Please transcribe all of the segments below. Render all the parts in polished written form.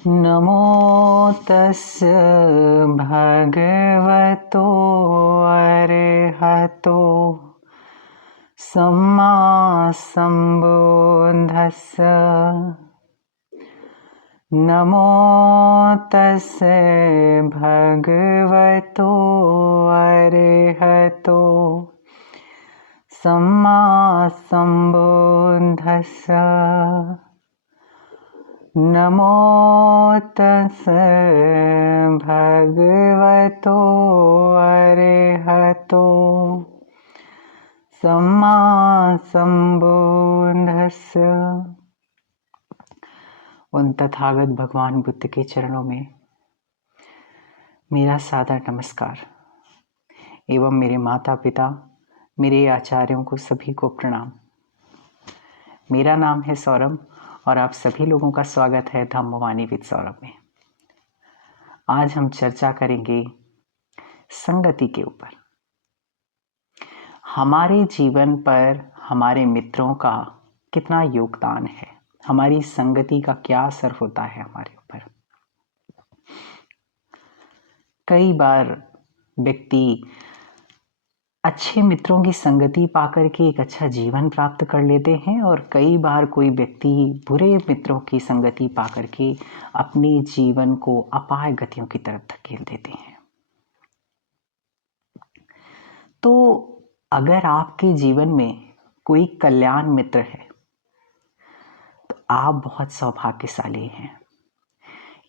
नमो तस्य भगवतो अरहतो सम्मा सम्बुद्धस्स। नमो तस्य भगवतो अरहतो सम्मा सम्बुद्धस्स। नमो तस्य भगवतो अरहतो सम्मा सम्बुद्धस्स। उन तथागत भगवान बुद्ध के चरणों में मेरा सादर नमस्कार एवं मेरे माता पिता, मेरे आचार्यों को सभी को प्रणाम। मेरा नाम है सौरभ और आप सभी लोगों का स्वागत है धम्मवाणी विद सौरभ में। आज हम चर्चा करेंगे संगति के ऊपर। हमारे जीवन पर हमारे मित्रों का कितना योगदान है, हमारी संगति का क्या असर होता है हमारे ऊपर। कई बार व्यक्ति अच्छे मित्रों की संगति पाकर के एक अच्छा जीवन प्राप्त कर लेते हैं और कई बार कोई व्यक्ति बुरे मित्रों की संगति पाकर के अपने जीवन को अपाय गतियों की तरफ धकेल देते हैं। तो अगर आपके जीवन में कोई कल्याण मित्र है तो आप बहुत सौभाग्यशाली हैं,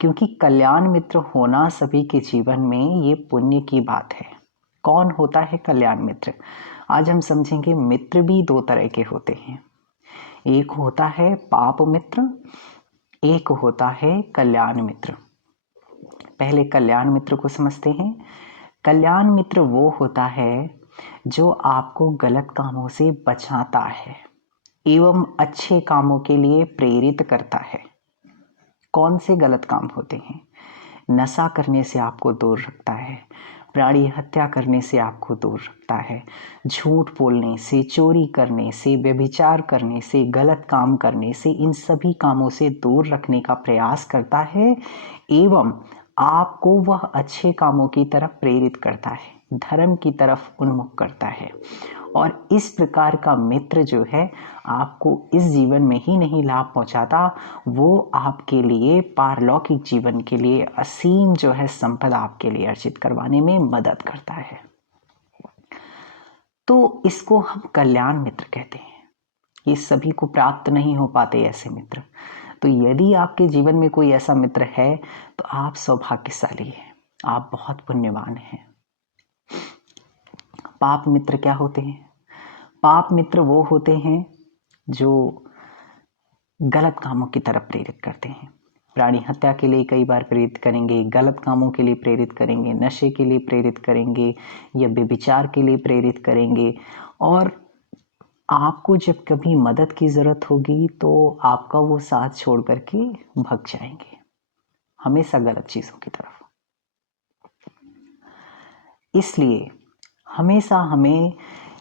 क्योंकि कल्याण मित्र होना सभी के जीवन में ये पुण्य की बात है। कौन होता है कल्याण मित्र? आज हम समझेंगे। मित्र भी दो तरह के होते हैं, एक होता है पाप मित्र, एक होता है कल्याण मित्र। पहले कल्याण मित्र को समझते हैं। कल्याण मित्र वो होता है जो आपको गलत कामों से बचाता है एवं अच्छे कामों के लिए प्रेरित करता है। कौन से गलत काम होते हैं? नशा करने से आपको दूर रखता है, प्राणी हत्या करने से आपको दूर रखता है, झूठ बोलने से, चोरी करने से, व्यभिचार करने से, गलत काम करने से, इन सभी कामों से दूर रखने का प्रयास करता है एवं आपको वह अच्छे कामों की तरफ प्रेरित करता है, धर्म की तरफ उन्मुख करता है। और इस प्रकार का मित्र जो है आपको इस जीवन में ही नहीं लाभ पहुंचाता, वो आपके लिए पारलौकिक जीवन के लिए असीम जो है संपदा आपके लिए अर्जित करवाने में मदद करता है। तो इसको हम कल्याण मित्र कहते हैं। ये सभी को प्राप्त नहीं हो पाते ऐसे मित्र। तो यदि आपके जीवन में कोई ऐसा मित्र है तो आप सौभाग्यशाली हैं, आप बहुत पुण्यवान हैं। पाप मित्र क्या होते हैं? पाप मित्र वो होते हैं जो गलत कामों की तरफ प्रेरित करते हैं। प्राणी हत्या के लिए कई बार प्रेरित करेंगे, गलत कामों के लिए प्रेरित करेंगे, नशे के लिए प्रेरित करेंगे या व्यभिचार के लिए प्रेरित करेंगे। और आपको जब कभी मदद की ज़रूरत होगी तो आपका वो साथ छोड़ करके भग जाएंगे, हमेशा गलत चीज़ों की तरफ। इसलिए हमेशा हमें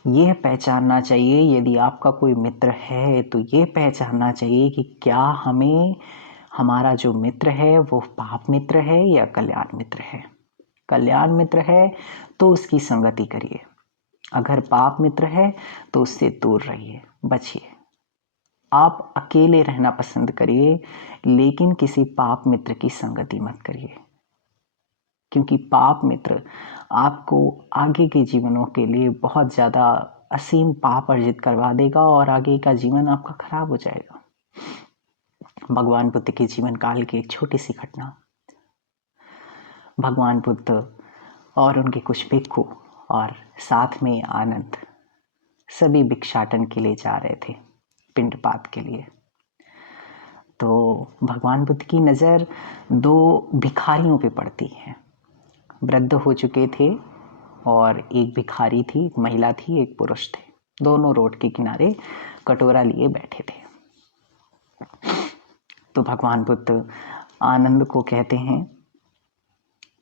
यह पहचानना चाहिए, यदि आपका कोई मित्र है तो ये पहचानना चाहिए कि क्या हमें हमारा जो मित्र है वो पाप मित्र है या कल्याण मित्र है। कल्याण मित्र है तो उसकी संगति करिए, अगर पाप मित्र है तो उससे दूर रहिए, बचिए। आप अकेले रहना पसंद करिए, लेकिन किसी पाप मित्र की संगति मत करिए, क्योंकि पाप मित्र आपको आगे के जीवनों के लिए बहुत ज़्यादा असीम पाप अर्जित करवा देगा और आगे का जीवन आपका खराब हो जाएगा। भगवान बुद्ध के जीवन काल की एक छोटी सी घटना। भगवान बुद्ध और उनके कुछ भिक्षु और साथ में आनंद सभी भिक्षाटन के लिए जा रहे थे, पिंडपात के लिए। तो भगवान बुद्ध की नज़र दो भिखारियों पे पड़ती है। वृद्ध हो चुके थे और एक भिखारी थी, एक महिला थी, एक पुरुष थे। दोनों रोड के किनारे कटोरा लिए बैठे थे। तो भगवान बुद्ध आनंद को कहते हैं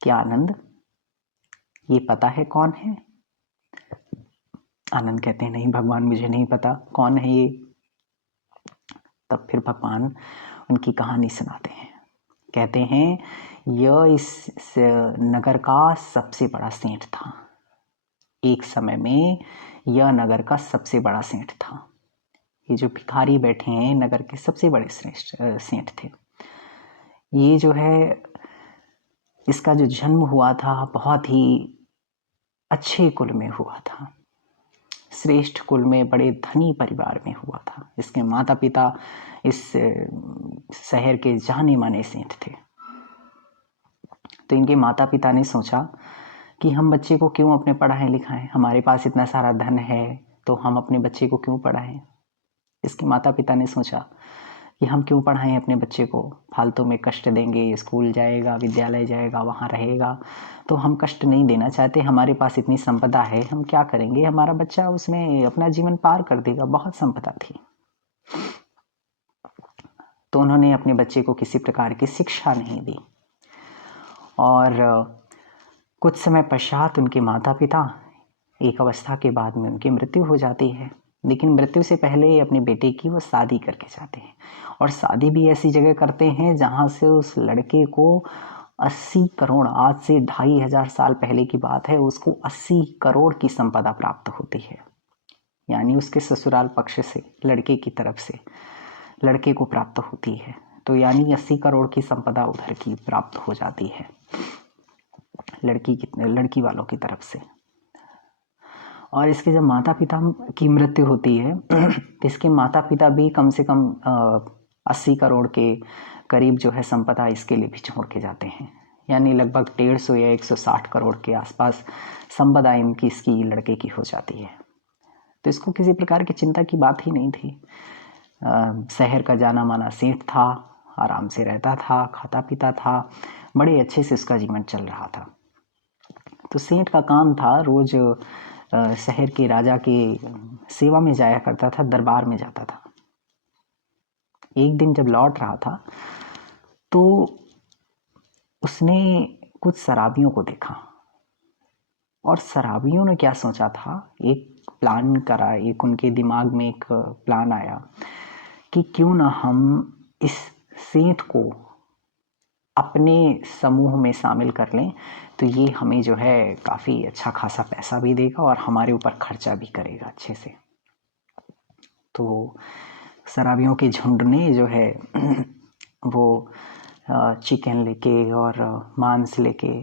कि आनंद, ये पता है कौन है? आनंद कहते हैं नहीं भगवान, मुझे नहीं पता कौन है ये। तब फिर भगवान उनकी कहानी सुनाते हैं। कहते हैं यह इस नगर का सबसे बड़ा सेठ था। एक समय में यह नगर का सबसे बड़ा सेठ था। ये जो भिखारी बैठे हैं नगर के सबसे बड़े श्रेष्ठ सेठ थे। ये जो है इसका जो जन्म हुआ था बहुत ही अच्छे कुल में हुआ था, श्रेष्ठ कुल में, बड़े धनी परिवार में हुआ था। इसके माता पिता इस शहर के जाने माने सेठ थे। तो इनके माता पिता ने सोचा कि हम बच्चे को क्यों अपने पढ़ाएं लिखाएं, हमारे पास इतना सारा धन है तो हम अपने बच्चे को क्यों पढ़ाएं। इसके माता पिता ने सोचा कि हम क्यों पढ़ाएं अपने बच्चे को, फालतू में कष्ट देंगे, स्कूल जाएगा, विद्यालय जाएगा, वहाँ रहेगा, तो हम कष्ट नहीं देना चाहते। हमारे पास इतनी संपदा है, हम क्या करेंगे, हमारा बच्चा उसमें अपना जीवन पार कर देगा, बहुत संपदा थी। तो उन्होंने अपने बच्चे को किसी प्रकार की शिक्षा नहीं दी। और कुछ समय पश्चात उनके माता पिता, एक अवस्था के बाद में उनकी मृत्यु हो जाती है, लेकिन मृत्यु से पहले अपने बेटे की वो शादी करके जाते हैं। और शादी भी ऐसी जगह करते हैं जहाँ से उस लड़के को 80 करोड़, आज से 2500 साल पहले की बात है, उसको 80 करोड़ की संपदा प्राप्त होती है। यानी उसके ससुराल पक्ष से, लड़के की तरफ से लड़के को प्राप्त होती है। तो यानी 80 करोड़ की संपदा उधर की प्राप्त हो जाती है लड़की वालों की तरफ से। और इसके जब माता पिता की मृत्यु होती है तो इसके माता पिता भी कम से कम 80 करोड़ के करीब जो है संपदा इसके लिए भी छोड़ के जाते हैं। यानी लगभग 150 या 160 करोड़ के आसपास संपदा इनकी इसकी लड़के की हो जाती है। तो इसको किसी प्रकार की चिंता की बात ही नहीं थी। शहर का जाना माना सेठ था, आराम से रहता था, खाता पीता था, बड़े अच्छे से उसका जीवन चल रहा था। तो सेठ का काम था रोज शहर के राजा के सेवा में जाया करता था, दरबार में जाता था। एक दिन जब लौट रहा था तो उसने कुछ शराबियों को देखा। और शराबियों ने क्या सोचा था, एक प्लान करा, एक उनके दिमाग में एक प्लान आया कि क्यों ना हम इस सेठ को अपने समूह में शामिल कर लें, तो ये हमें जो है काफ़ी अच्छा खासा पैसा भी देगा और हमारे ऊपर खर्चा भी करेगा अच्छे से। तो शराबियों के झुंड ने जो है वो चिकन लेके और मांस लेके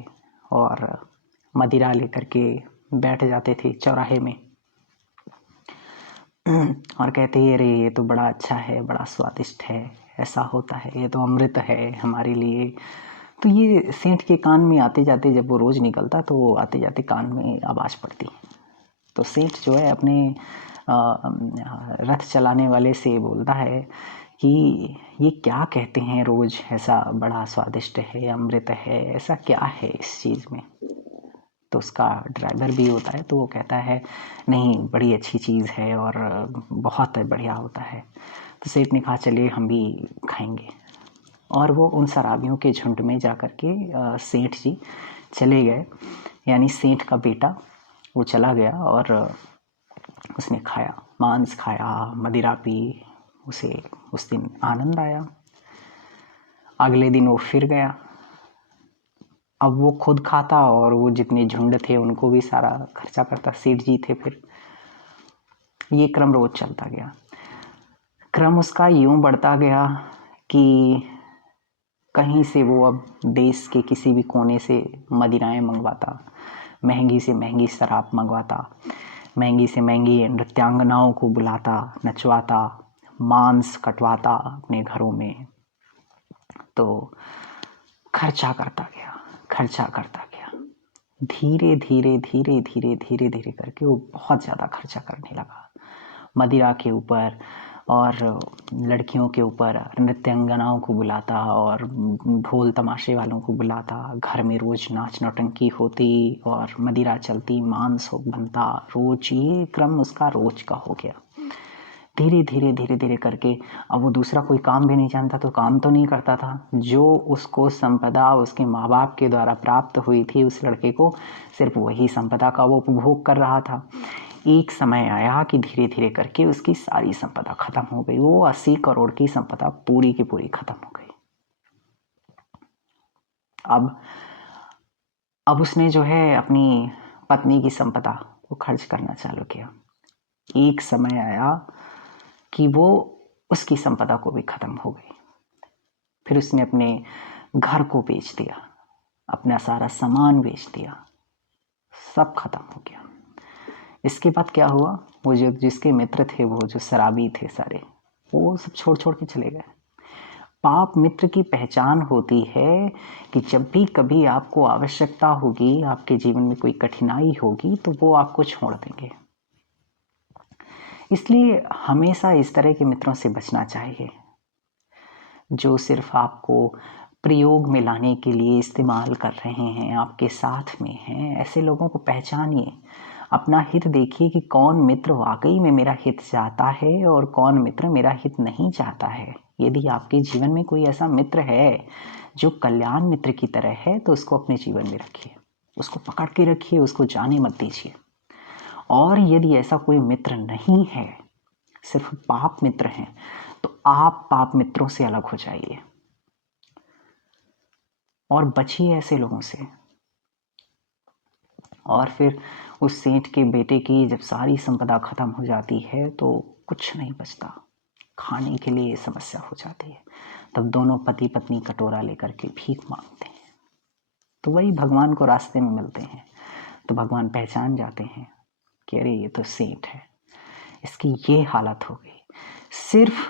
और मदिरा लेकर के बैठ जाते थे चौराहे में और कहते हैं अरे ये तो बड़ा अच्छा है, बड़ा स्वादिष्ट है, ऐसा होता है, ये तो अमृत है हमारे लिए। तो ये सेठ के कान में आते जाते, जब वो रोज़ निकलता तो आते जाते कान में आवाज़ पड़ती। तो सेठ जो है अपने रथ चलाने वाले से बोलता है कि ये क्या कहते हैं रोज़, ऐसा बड़ा स्वादिष्ट है, अमृत है, ऐसा क्या है इस चीज़ में। तो उसका ड्राइवर भी होता है, तो वो कहता है नहीं, बड़ी अच्छी चीज़ है और बहुत बढ़िया होता है। तो सेठ ने कहा चलिए हम भी खाएंगे। और वो उन शराबियों के झुंड में जा कर के सेठ जी चले गए। यानी सेठ का बेटा वो चला गया और उसने खाया, मांस खाया, मदिरा पी, उसे उस दिन आनंद आया। अगले दिन वो फिर गया। अब वो खुद खाता और वो जितने झुंड थे उनको भी सारा खर्चा करता, सेठ जी थे। फिर ये क्रम रोज चलता गया। क्रम उसका यूं बढ़ता गया कि कहीं से वो अब देश के किसी भी कोने से मदिराएं मंगवाता, महंगी से महंगी शराब मंगवाता, महंगी से महंगी नृत्यांगनाओं को बुलाता, नचवाता, मांस कटवाता अपने घरों में। तो खर्चा करता गया, खर्चा करता गया। धीरे धीरे धीरे धीरे धीरे धीरे करके वो बहुत ज़्यादा खर्चा करने लगा, मदिरा के ऊपर और लड़कियों के ऊपर। नृत्यांगनाओं को बुलाता और ढोल तमाशे वालों को बुलाता, घर में रोज नाच नौटंकी होती और मदिरा चलती, मांस बनता रोज। ये क्रम उसका रोज का हो गया। धीरे धीरे धीरे धीरे करके अब वो दूसरा कोई काम भी नहीं जानता, तो काम तो नहीं करता था। जो उसको संपदा उसके माँ बाप के द्वारा प्राप्त हुई थी, उस लड़के को सिर्फ वही संपदा का वो उपभोग कर रहा था। एक समय आया कि धीरे धीरे करके उसकी सारी संपदा खत्म हो गई। वो 80 करोड़ की संपदा पूरी की पूरी खत्म हो गई। अब उसने जो है अपनी पत्नी की संपदा को खर्च करना चालू किया। एक समय आया कि वो उसकी संपदा को भी खत्म हो गई। फिर उसने अपने घर को बेच दिया, अपना सारा सामान बेच दिया, सब खत्म हो गया। इसके बाद क्या हुआ, वो जो जिसके मित्र थे, वो जो शराबी थे सारे, वो सब छोड़ छोड़ के चले गए। पाप मित्र की पहचान होती है कि जब भी कभी आपको आवश्यकता होगी, आपके जीवन में कोई कठिनाई होगी, तो वो आपको छोड़ देंगे। इसलिए हमेशा इस तरह के मित्रों से बचना चाहिए, जो सिर्फ आपको प्रयोग में लाने के लिए इस्तेमाल कर रहे हैं, आपके साथ में हैं। ऐसे लोगों को पहचानिए, अपना हित देखिए कि कौन मित्र वाकई में मेरा हित चाहता है और कौन मित्र मेरा हित नहीं चाहता है। यदि आपके जीवन में कोई ऐसा मित्र है जो कल्याण मित्र की तरह है, तो उसको अपने जीवन में रखिए, उसको पकड़ के रखिए, उसको जाने मत दीजिए। और यदि ऐसा कोई मित्र नहीं है, सिर्फ पाप मित्र हैं, तो आप पाप मित्रों से अलग हो जाइए और बचिए ऐसे लोगों से। और फिर उस सेठ के बेटे की जब सारी संपदा खत्म हो जाती है तो कुछ नहीं बचता, खाने के लिए समस्या हो जाती है। तब दोनों पति पत्नी कटोरा लेकर के भीख मांगते हैं। तो वही भगवान को रास्ते में मिलते हैं, तो भगवान पहचान जाते हैं कि अरे ये तो सेठ है, इसकी ये हालत हो गई। सिर्फ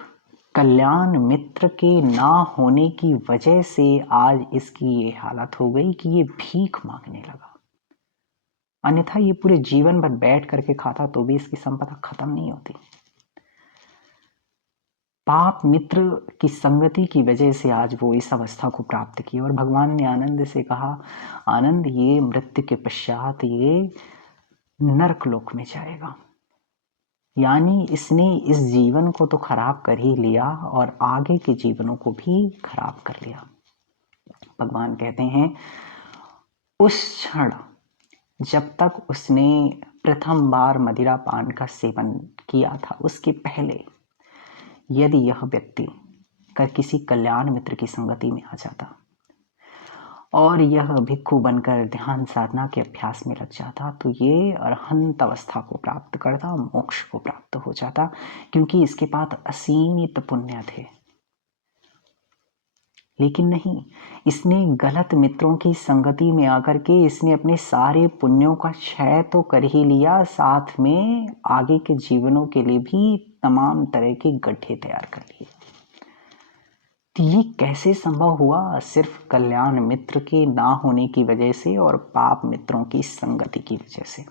कल्याण मित्र के ना होने की वजह से आज इसकी ये हालत हो गई कि ये भीख मांगने लगा। अन्यथा ये पूरे जीवन भर बैठ करके खाता तो भी इसकी संपदा खत्म नहीं होती। पाप मित्र की संगति की वजह से आज वो इस अवस्था को प्राप्त की। और भगवान ने आनंद से कहा, आनंद ये मृत्यु के पश्चात ये नरक लोक में जाएगा। यानी इसने इस जीवन को तो खराब कर ही लिया और आगे के जीवनों को भी खराब कर लिया। भगवान कहते हैं उस क्षण जब तक उसने प्रथम बार मदिरा पान का सेवन किया था, उसके पहले यदि यह व्यक्ति किसी कल्याण मित्र की संगति में आ जाता और यह भिक्षु बनकर ध्यान साधना के अभ्यास में लग जाता, तो ये अरहंत अवस्था को प्राप्त करता, मोक्ष को प्राप्त हो जाता, क्योंकि इसके पास असीमित पुण्य थे। लेकिन नहीं, इसने गलत मित्रों की संगति में आकर के इसने अपने सारे पुण्यों का क्षय तो कर ही लिया, साथ में आगे के जीवनों के लिए भी तमाम तरह के गड्ढे तैयार कर लिए। तो ये कैसे संभव हुआ? सिर्फ कल्याण मित्र के ना होने की वजह से और पाप मित्रों की संगति की वजह से।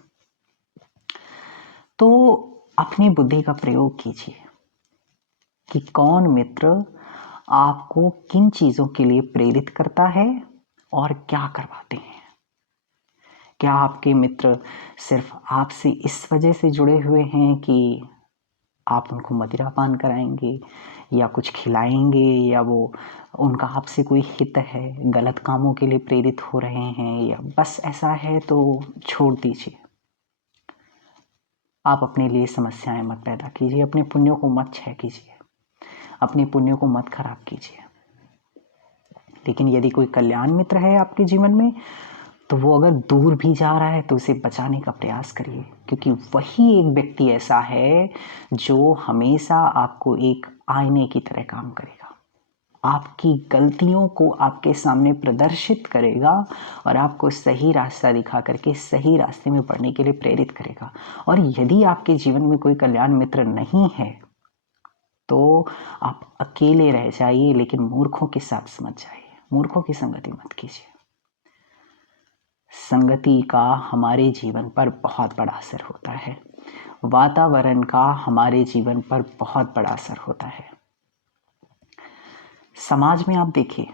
तो अपनी बुद्धि का प्रयोग कीजिए कि कौन मित्र आपको किन चीजों के लिए प्रेरित करता है और क्या करवाते हैं। क्या आपके मित्र सिर्फ आपसे इस वजह से जुड़े हुए हैं कि आप उनको मदिरा पान कराएंगे या कुछ खिलाएंगे, या वो उनका आपसे कोई हित है, गलत कामों के लिए प्रेरित हो रहे हैं, या बस ऐसा है तो छोड़ दीजिए। आप अपने लिए समस्याएं मत पैदा कीजिए, अपने पुण्यों को मत क्षय कीजिए, अपने पुण्यों को मत खराब कीजिए। लेकिन यदि कोई कल्याण मित्र है आपके जीवन में, तो वो अगर दूर भी जा रहा है तो उसे बचाने का प्रयास करिए, क्योंकि वही एक व्यक्ति ऐसा है जो हमेशा आपको एक आईने की तरह काम करेगा, आपकी गलतियों को आपके सामने प्रदर्शित करेगा और आपको सही रास्ता दिखा करके सही रास्ते में बढ़ने के लिए प्रेरित करेगा। और यदि आपके जीवन में कोई कल्याण मित्र नहीं है तो आप अकेले रह जाइए, लेकिन मूर्खों के साथ मत जाइए, मूर्खों की संगति मत कीजिए। संगति का हमारे जीवन पर बहुत बड़ा असर होता है, वातावरण का हमारे जीवन पर बहुत बड़ा असर होता है। समाज में आप देखिए,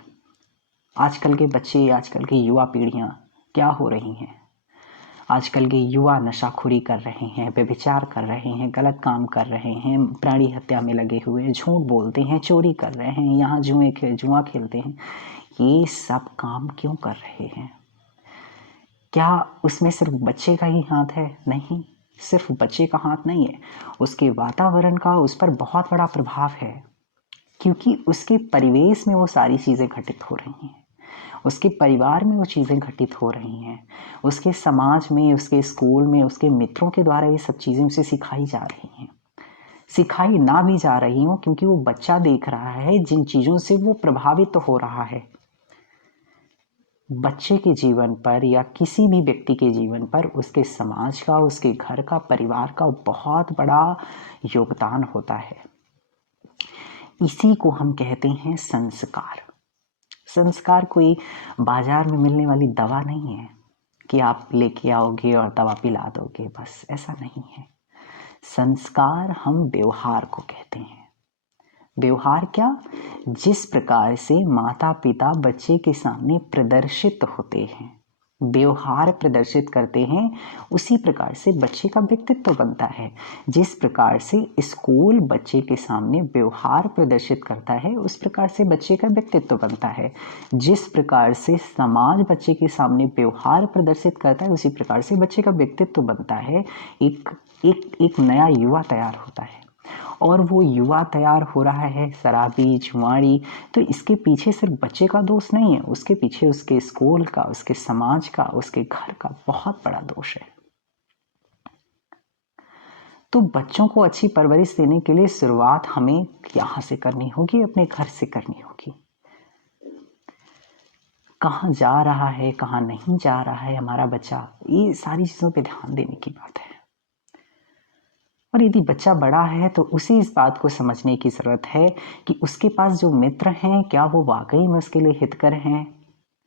आजकल के बच्चे, आजकल की युवा पीढ़ियां क्या हो रही हैं। आजकल के युवा नशाखोरी कर रहे हैं, व्यभिचार कर रहे हैं, गलत काम कर रहे हैं, प्राणी हत्या में लगे हुए हैं, झूठ बोलते हैं, चोरी कर रहे हैं, यहाँ जुआ खेलते हैं। ये सब काम क्यों कर रहे हैं? क्या उसमें सिर्फ बच्चे का ही हाथ है? नहीं, सिर्फ बच्चे का हाथ नहीं है, उसके वातावरण का उस पर बहुत बड़ा प्रभाव है, क्योंकि उसके परिवेश में वो सारी चीजें घटित हो रही हैं। उसके परिवार में वो चीज़ें घटित हो रही हैं, उसके समाज में, उसके स्कूल में, उसके मित्रों के द्वारा ये सब चीज़ें उसे सिखाई जा रही हैं, सिखाई ना भी जा रही हों, क्योंकि वो बच्चा देख रहा है जिन चीज़ों से वो प्रभावित हो रहा है। बच्चे के जीवन पर या किसी भी व्यक्ति के जीवन पर उसके समाज का, उसके घर का, परिवार का बहुत बड़ा योगदान होता है। इसी को हम कहते हैं संस्कार। संस्कार कोई बाजार में मिलने वाली दवा नहीं है कि आप लेके आओगे और दवा पिला दोगे, बस ऐसा नहीं है। संस्कार हम व्यवहार को कहते हैं। व्यवहार क्या? जिस प्रकार से माता पिता बच्चे के सामने प्रदर्शित होते हैं, व्यवहार प्रदर्शित करते हैं, उसी प्रकार से बच्चे का व्यक्तित्व बनता है। जिस प्रकार से स्कूल बच्चे के सामने व्यवहार प्रदर्शित करता है, उस प्रकार से बच्चे का व्यक्तित्व बनता है। जिस प्रकार से समाज बच्चे के सामने व्यवहार प्रदर्शित करता है, उसी प्रकार से बच्चे का व्यक्तित्व बनता है। एक नया युवा तैयार होता है, और वो युवा तैयार हो रहा है शराबी, जुआरी, तो इसके पीछे सिर्फ बच्चे का दोष नहीं है, उसके पीछे उसके स्कूल का, उसके समाज का, उसके घर का बहुत बड़ा दोष है। तो बच्चों को अच्छी परवरिश देने के लिए शुरुआत हमें यहाँ से करनी होगी, अपने घर से करनी होगी। कहाँ जा रहा है, कहाँ नहीं जा रहा है हमारा बच्चा, ये सारी चीज़ों पे ध्यान देने की बात है। और यदि बच्चा बड़ा है तो उसे इस बात को समझने की ज़रूरत है कि उसके पास जो मित्र हैं, क्या वो वाकई में उसके लिए हितकर हैं,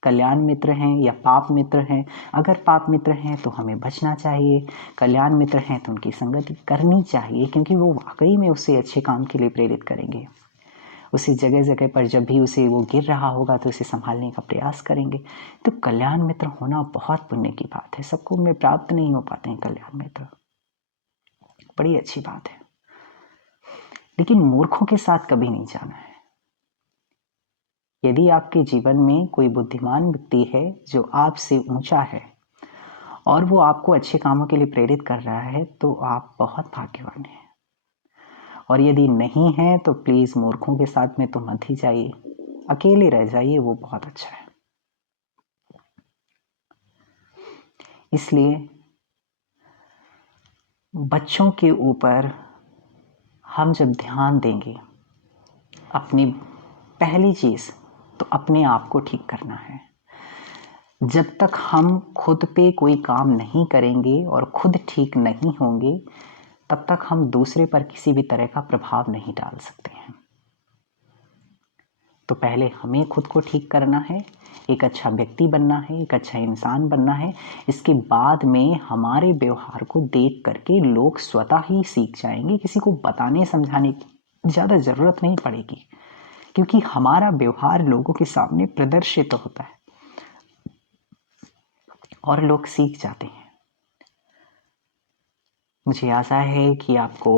कल्याण मित्र हैं या पाप मित्र हैं। अगर पाप मित्र हैं तो हमें बचना चाहिए, कल्याण मित्र हैं तो उनकी संगति करनी चाहिए, क्योंकि वो वाकई में उसे अच्छे काम के लिए प्रेरित करेंगे। उसे जगह जगह पर जब भी उसे वो गिर रहा होगा तो उसे संभालने का प्रयास करेंगे। तो कल्याण मित्र होना बहुत पुण्य की बात है। सबको में प्राप्त नहीं हो पाते हैं कल्याण मित्र, बड़ी अच्छी बात है, लेकिन मूर्खों के साथ कभी नहीं जाना है। यदि आपके जीवन में कोई बुद्धिमान व्यक्ति है जो आपसे ऊंचा है और वो आपको अच्छे कामों के लिए प्रेरित कर रहा है, तो आप बहुत भाग्यवान हैं। और यदि नहीं है तो प्लीज मूर्खों के साथ में तो मत ही जाइए, अकेले रह जाइए, वो बहुत अच्छा है। इसलिए बच्चों के ऊपर हम जब ध्यान देंगे, अपनी पहली चीज तो अपने आप को ठीक करना है। जब तक हम खुद पे कोई काम नहीं करेंगे और खुद ठीक नहीं होंगे, तब तक हम दूसरे पर किसी भी तरह का प्रभाव नहीं डाल सकते हैं। तो पहले हमें खुद को ठीक करना है, एक अच्छा व्यक्ति बनना है, एक अच्छा इंसान बनना है। इसके बाद में हमारे व्यवहार को देख करके लोग स्वतः ही सीख जाएंगे, किसी को बताने समझाने की ज़्यादा ज़रूरत नहीं पड़ेगी, क्योंकि हमारा व्यवहार लोगों के सामने प्रदर्शित होता है और लोग सीख जाते हैं। मुझे आशा है कि आपको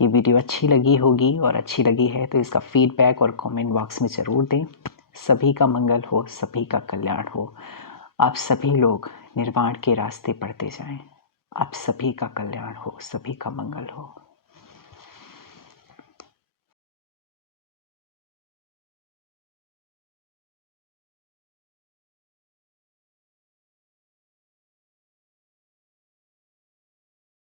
ये वीडियो अच्छी लगी होगी, और अच्छी लगी है तो इसका फीडबैक और कमेंट बॉक्स में ज़रूर दें। सभी का मंगल हो, सभी का कल्याण हो, आप सभी लोग निर्वाण के रास्ते पढ़ते जाएं। आप सभी का कल्याण हो, सभी का मंगल हो।